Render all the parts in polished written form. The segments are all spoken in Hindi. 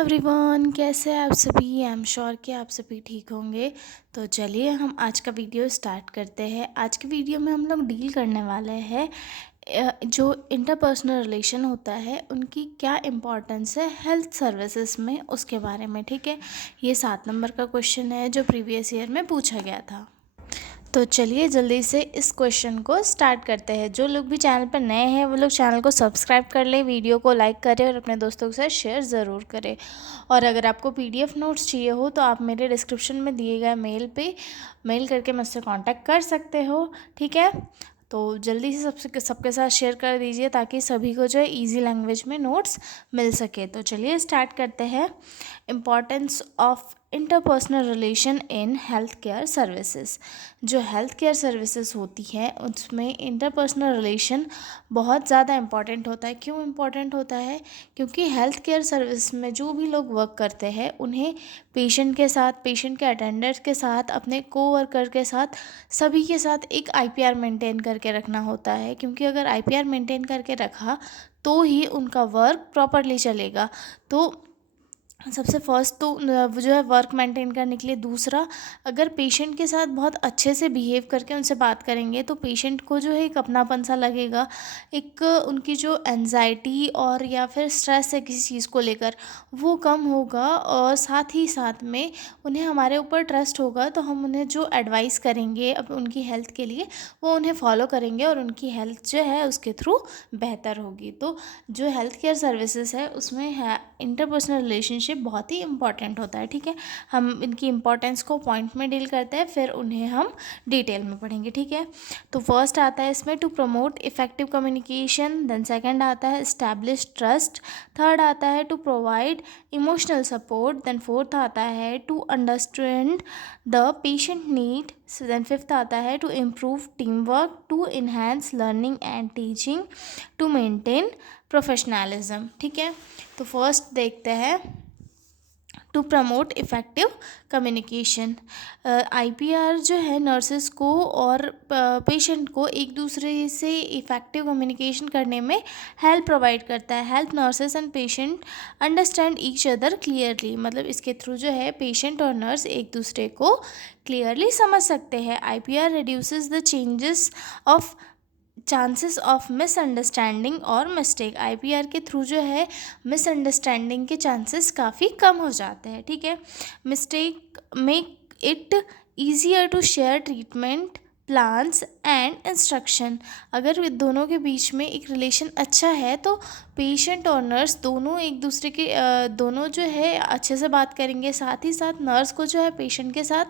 एवरीवन, कैसे हैं आप सभी। आई एम श्योर कि आप सभी ठीक होंगे। तो चलिए हम आज का वीडियो स्टार्ट करते हैं। आज के वीडियो में हम लोग डील करने वाले हैं जो इंटरपर्सनल रिलेशन होता है उनकी क्या इम्पोर्टेंस है हेल्थ सर्विसेज में, उसके बारे में। ठीक है, ये 7 नंबर का क्वेश्चन है जो प्रीवियस ईयर में पूछा गया था। तो चलिए जल्दी से इस क्वेश्चन को स्टार्ट करते हैं। जो लोग भी चैनल पर नए हैं वो लोग चैनल को सब्सक्राइब कर लें, वीडियो को लाइक करें और अपने दोस्तों के साथ शेयर ज़रूर करें। और अगर आपको पीडीएफ नोट्स चाहिए हो तो आप मेरे डिस्क्रिप्शन में दिए गए मेल पे मेल करके मुझसे कांटेक्ट कर सकते हो। ठीक है, तो जल्दी से सबके साथ शेयर कर दीजिए ताकि सभी को जो है ईजी लैंग्वेज में नोट्स मिल सके। तो चलिए स्टार्ट करते हैं। Importance of interpersonal relation in health care services. जो हेल्थ केयर सर्विसेज होती है उसमें इंटरपर्सनल रिलेशन बहुत ज़्यादा इम्पॉर्टेंट होता है। क्यों इम्पॉर्टेंट होता है? क्योंकि हेल्थ केयर सर्विस में जो भी लोग वर्क करते हैं उन्हें पेशेंट के साथ, पेशेंट के अटेंडर्स के साथ, अपने कोवर्कर के साथ, सभी के साथ एक आईपीआर मेंटेन करके रखना होता है। क्योंकि अगर आईपीआर मेंटेन करके रखा तो ही उनका वर्क प्रॉपरली चलेगा। तो सबसे फर्स्ट तो वो जो है वर्क मेंटेन करने के लिए। दूसरा, अगर पेशेंट के साथ बहुत अच्छे से बिहेव करके उनसे बात करेंगे तो पेशेंट को जो है एक अपनापन सा लगेगा। एक उनकी जो एंजाइटी और या फिर स्ट्रेस है किसी चीज़ को लेकर वो कम होगा। और साथ ही साथ में उन्हें हमारे ऊपर ट्रस्ट होगा, तो हम उन्हें जो एडवाइस करेंगे अब उनकी हेल्थ के लिए वो उन्हें फॉलो करेंगे और उनकी हेल्थ जो है उसके थ्रू बेहतर होगी। तो जो हेल्थ केयर सर्विसेज है उसमें है इंटरपर्सनल रिलेशनशिप बहुत ही इंपॉर्टेंट होता है। ठीक है, हम इनकी इंपॉर्टेंस को पॉइंट में डील करते हैं, फिर उन्हें हम डिटेल में पढ़ेंगे। ठीक है, तो फर्स्ट आता है इसमें to promote effective communication, then second आता है इस्टेब्लिश ट्रस्ट, थर्ड आता है to provide emotional support, then fourth आता है to understand the patient need, then fifth आता है to improve team work, to enhance learning and teaching, to maintain professionalism. ठीक है, तो फर्स्ट देखते हैं to promote effective communication. IPR जो है नर्सेस को और पेशेंट को एक दूसरे से इफ़ेक्टिव कम्युनिकेशन करने में हेल्प प्रोवाइड करता है। Help nurses and patient understand each other clearly. मतलब इसके थ्रू जो है पेशेंट और नर्स एक दूसरे को क्लियरली समझ सकते हैं। IPR reduces the chances of misunderstanding और मिस्टेक। आईपीआर के थ्रू जो है मिसअंडरस्टैंडिंग के चांसेस काफ़ी कम हो जाते हैं। ठीक है, mistake make it easier to share treatment plans and instruction. अगर दोनों के बीच में एक रिलेशन अच्छा है तो पेशेंट और नर्स दोनों एक दूसरे के दोनों जो है अच्छे से बात करेंगे। साथ ही साथ नर्स को जो है पेशेंट के साथ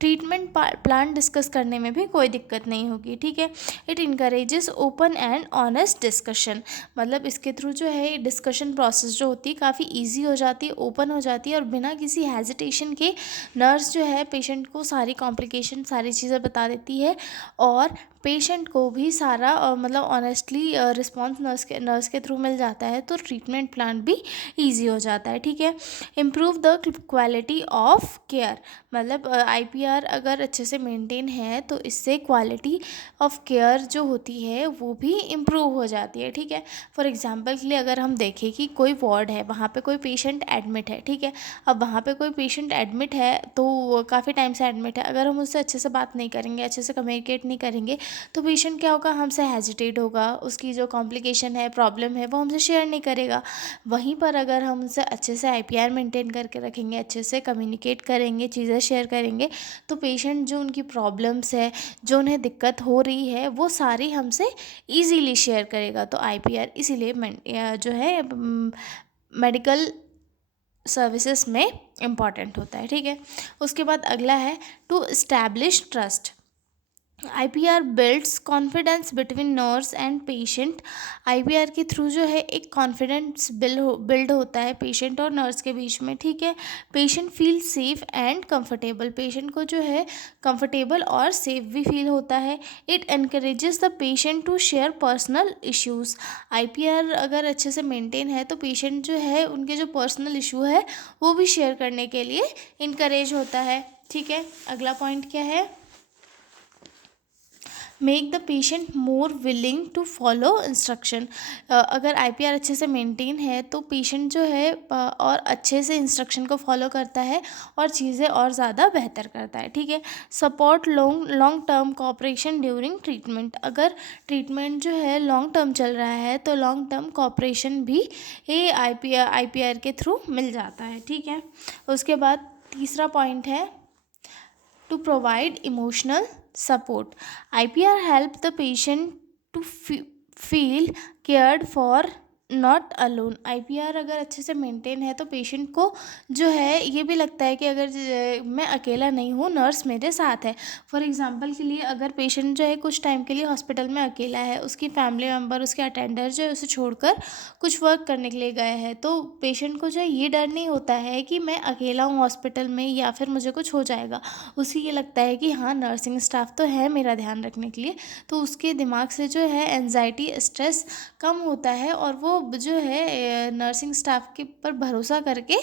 ट्रीटमेंट प्लान डिस्कस करने में भी कोई दिक्कत नहीं होगी। ठीक है, it encourages open and honest discussion. मतलब इसके थ्रू जो है डिस्कशन प्रोसेस जो होती है काफ़ी ईजी हो जाती है, ओपन हो जाती है और बिना किसी हेजिटेशन के नर्स जो है पेशेंट को सारी कॉम्प्लिकेशन, सारी चीज़ें बता देती है और पेशेंट को भी सारा मतलब ऑनेस्टली रिस्पॉन्स नर्स के थ्रू मिल जाता है, तो ट्रीटमेंट प्लान भी ईजी हो जाता है। ठीक है, improve the quality of care. मतलब आईपीआर अगर अच्छे से मेंटेन है तो इससे क्वालिटी ऑफ केयर जो होती है वो भी इम्प्रूव हो जाती है। ठीक है, फॉर एग्जांपल के लिए अगर हम देखें कि कोई वार्ड है, वहाँ पे कोई पेशेंट एडमिट है। ठीक है, अब वहाँ पे कोई पेशेंट एडमिट है तो काफ़ी टाइम से एडमिट है, अगर हम उससे अच्छे से बात नहीं करेंगे, अच्छे से कम्युनिकेट नहीं करेंगे तो पेशेंट क्या होगा, हमसे हेजिटेट होगा, उसकी जो कॉम्प्लिकेशन है, प्रॉब्लम है वो हमसे शेयर नहीं करेगा। वहीं पर अगर हम उनसे अच्छे से आईपीआर मेंटेन करके रखेंगे, अच्छे से कम्युनिकेट करेंगे, चीज़ें शेयर करेंगे, तो पेशेंट जो उनकी प्रॉब्लम्स है, जो उन्हें दिक्कत हो रही है, वो सारी हमसे ईजीली शेयर करेगा। तो आईपीआर इसीलिए जो है मेडिकल सर्विसेज में इम्पॉर्टेंट होता है। ठीक है, उसके बाद अगला है to establish trust. IPR builds confidence between nurse and patient. IPR के थ्रू जो है एक कॉन्फिडेंस बिल्ड होता है पेशेंट और नर्स के बीच में। ठीक है, patient feel safe and comfortable. Patient को जो है कंफर्टेबल और सेफ भी फील होता है। It encourages the patient to share personal issues. IPR अगर अच्छे से मेंटेन है तो पेशेंट जो है उनके जो पर्सनल इशू है वो भी शेयर करने के लिए इनकरेज होता है। ठीक है, अगला पॉइंट क्या है? Make the patient more willing to follow instruction. अगर आईपीआर अच्छे से मेंटेन है तो पेशेंट जो है और अच्छे से इंस्ट्रक्शन को फॉलो करता है और चीज़ें और ज़्यादा बेहतर करता है, ठीक है। Support long term cooperation during treatment. अगर ट्रीटमेंट जो है लॉन्ग टर्म चल रहा है तो लॉन्ग टर्म कोऑपरेशन भी ये आईपीआर के थ्रू मिल जाता है, ठीक है। उसके बाद तीसरा पॉइंट है to provide emotional support. IPR help the patient to feel cared for, not alone. IPR अगर अच्छे से मेंटेन है तो पेशेंट को जो है ये भी लगता है कि अगर मैं अकेला नहीं हूँ, नर्स मेरे साथ है। फॉर एग्जांपल के लिए अगर पेशेंट जो है कुछ टाइम के लिए हॉस्पिटल में अकेला है, उसकी फैमिली मेम्बर, उसके अटेंडर जो है उसे छोड़कर कुछ वर्क करने के लिए गए हैं, तो पेशेंट को जो है ये डर नहीं होता है कि मैं अकेला हूँ हॉस्पिटल में या फिर मुझे कुछ हो जाएगा। उसे ये लगता है कि हाँ, नर्सिंग स्टाफ तो है मेरा ध्यान रखने के लिए, तो उसके दिमाग से जो है एनजाइटी, स्ट्रेस कम होता है और वो जो है नर्सिंग स्टाफ के पर भरोसा करके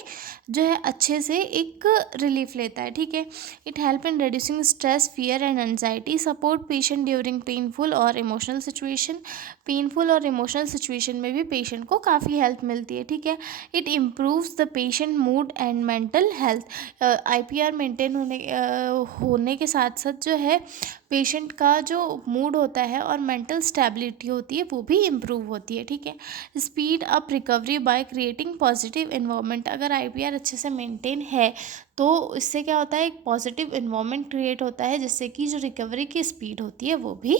जो है अच्छे से एक रिलीफ लेता है, ठीक है। It help in reducing stress, fear and anxiety. Support patient during painful और इमोशनल सिचुएशन। पेनफुल और इमोशनल सिचुएशन में भी पेशेंट को काफ़ी हेल्प मिलती है, ठीक है। It improves the patient mood and mental health. IPR maintain होने के साथ साथ जो है पेशेंट का जो मूड होता है और मेंटल स्टेबिलिटी होती है वो भी इम्प्रूव होती है, ठीक है। Speed up recovery by creating positive environment. अगर आईपीआर अच्छे से मेंटेन है तो इससे क्या होता है, एक पॉजिटिव इन्वायरमेंट क्रिएट होता है जिससे कि जो रिकवरी की स्पीड होती है वो भी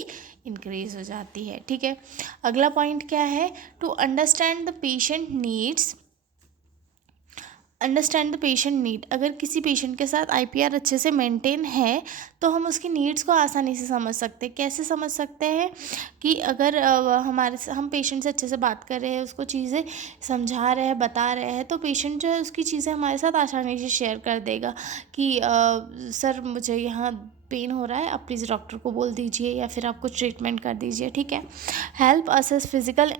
इंक्रीज हो जाती है, ठीक है। अगला पॉइंट क्या है, to understand the patient needs. Understand the patient need. अगर किसी पेशेंट के साथ आईपीआर अच्छे से मेंटेन है तो हम उसकी नीड्स को आसानी से समझ सकते हैं। कैसे समझ सकते हैं कि अगर हम पेशेंट से अच्छे से बात कर रहे हैं, उसको चीज़ें समझा रहे हैं, बता रहे हैं, तो पेशेंट जो है उसकी चीज़ें हमारे साथ आसानी से शेयर कर देगा कि सर मुझे यहाँ पेन हो रहा है, आप प्लीज़ डॉक्टर को बोल दीजिए या फिर आप कुछ ट्रीटमेंट कर दीजिए, ठीक है। Help assess physical,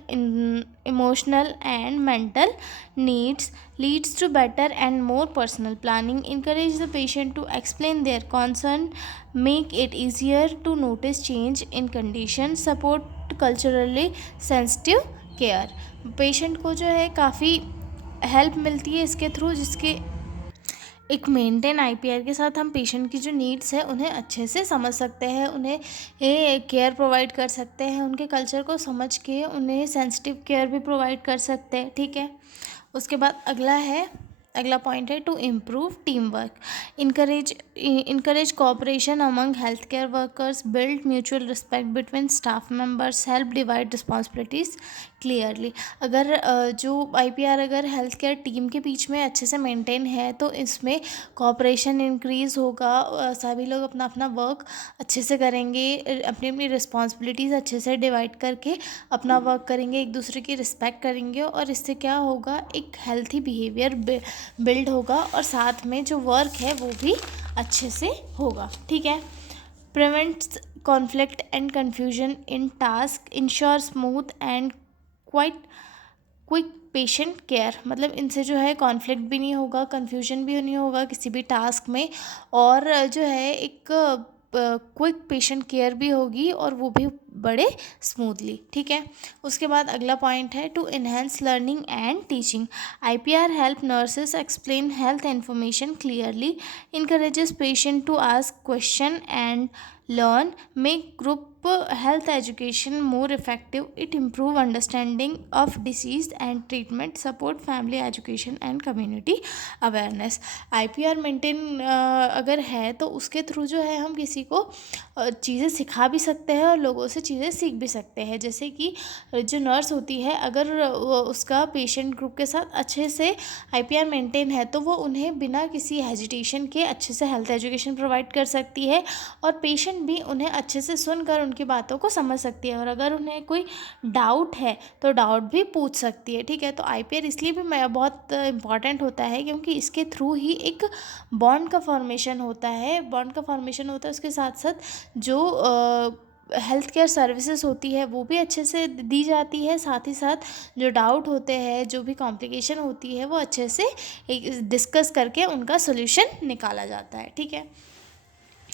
emotional and mental needs, leads to better and more personal planning. Encourage the patient to explain their concern, make it easier to notice change in condition, support culturally sensitive care. Patient को जो है काफ़ी हेल्प मिलती है इसके थ्रू, जिसके एक मेंटेन आईपीआर के साथ हम पेशेंट की जो नीड्स है उन्हें अच्छे से समझ सकते हैं, उन्हें केयर प्रोवाइड कर सकते हैं, उनके कल्चर को समझ के उन्हें सेंसिटिव केयर भी प्रोवाइड कर सकते हैं, ठीक है। उसके बाद अगला पॉइंट है to improve team work. Encourage cooperation among health care workers, build mutual respect between staff members, help divide responsibilities clearly. अगर जो आईपीआर अगर हेल्थ केयर टीम के बीच में अच्छे से मेंटेन है तो इसमें कोऑपरेशन इंक्रीज़ होगा, सभी लोग अपना अपना वर्क अच्छे से करेंगे, अपनी अपनी रिस्पॉन्सिबिलिटीज़ अच्छे से डिवाइड करके अपना वर्क करेंगे, एक दूसरे की रिस्पेक्ट करेंगे और इससे क्या होगा, एक हेल्थी बिहेवियर बिल्ड होगा और साथ में जो वर्क है वो भी अच्छे से होगा, ठीक है। Prevents conflict and confusion in task, ensure smooth and quick patient care. मतलब इनसे जो है कॉन्फ्लिक्ट भी नहीं होगा, कन्फ्यूजन भी नहीं होगा किसी भी टास्क में, और जो है एक क्विक पेशेंट केयर भी होगी और वो भी बड़े स्मूथली, ठीक है। उसके बाद अगला पॉइंट है to enhance learning and teaching. IPR help nurses explain health information clearly, encourages patient to ask question and learn, make group health education more effective, it improve understanding of disease and treatment, support family education and community awareness. IPR maintain अगर है तो उसके थ्रू जो है हम किसी को चीज़ें सिखा भी सकते हैं और लोगों से चीज़ें सीख भी सकते हैं। जैसे कि जो नर्स होती है, अगर उसका पेशेंट ग्रुप के साथ अच्छे से आईपीआर मेंटेन है तो वो उन्हें बिना किसी हेजिटेशन के अच्छे से हेल्थ एजुकेशन प्रोवाइड कर सकती है और पेशेंट भी उन्हें अच्छे से सुनकर उनकी बातों को समझ सकती है, और अगर उन्हें कोई डाउट है तो डाउट भी पूछ सकती है, ठीक है। तो आईपीआर इसलिए भी बहुत इम्पॉर्टेंट होता है क्योंकि इसके थ्रू ही एक बॉन्ड का फॉर्मेशन होता है, उसके साथ साथ जो हेल्थ केयर सर्विसेज होती है वो भी अच्छे से दी जाती है, साथ ही साथ जो डाउट होते हैं, जो भी कॉम्प्लिकेशन होती है वो अच्छे से डिस्कस करके उनका सोल्यूशन निकाला जाता है, ठीक है।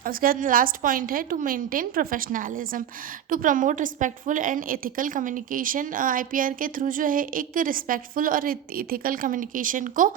उसके बाद लास्ट पॉइंट है to maintain professionalism, to promote respectful and ethical communication. IPR के थ्रू जो है एक रिस्पेक्टफुल और एथिकल कम्युनिकेशन को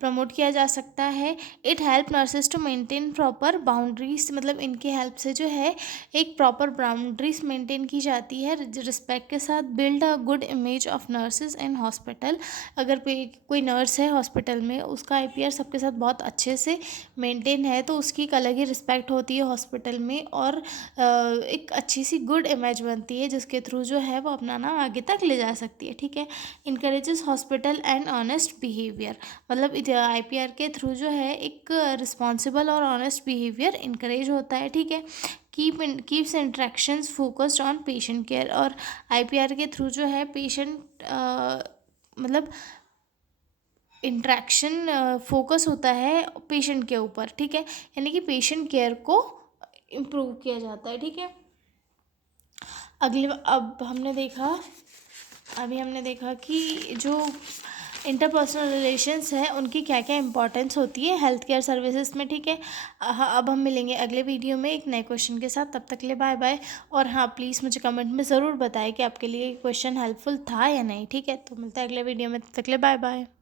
प्रमोट किया जा सकता है। It help nurses to maintain proper boundaries, मतलब इनके हेल्प से जो है एक प्रॉपर बाउंड्रीज मेंटेन की जाती है रिस्पेक्ट के साथ। Build a good image of nurses in hospital, अगर कोई नर्स है हॉस्पिटल में, उसका आईपीआर सबके साथ बहुत अच्छे से मेंटेन है तो उसकी एक अलग ही रिस्पेक्ट होती है हॉस्पिटल में, और एक अच्छी सी गुड इमेज बनती है जिसके थ्रू जो है वो अपना नाम आगे तक ले जा सकती है। ठीक है। Encourages hospital and honest behaviour, मतलब आईपीआर के थ्रू जो है एक रिस्पॉन्सिबल और ऑनेस्ट बिहेवियर इनकरेज होता है। ठीक है। Keeps interactions focused on patient care, और आईपीआर के थ्रू जो है पेशेंट मतलब इंट्रैक्शन फोकस होता है पेशेंट के ऊपर। ठीक है। यानी कि पेशेंट केयर को इम्प्रूव किया जाता है। ठीक है। अभी हमने देखा कि जो इंटरपर्सनल रिलेशंस हैं उनकी क्या क्या इंपॉर्टेंस होती है हेल्थ केयर सर्विसेज में। ठीक है। हाँ, अब हम मिलेंगे अगले वीडियो में एक नए क्वेश्चन के साथ, तब तक के लिए बाय बाय। और हाँ, प्लीज़ मुझे कमेंट में ज़रूर बताएं कि आपके लिए क्वेश्चन हेल्पफुल था या नहीं। ठीक है। तो मिलता है अगले वीडियो में, तब तक के लिए बाय बाय।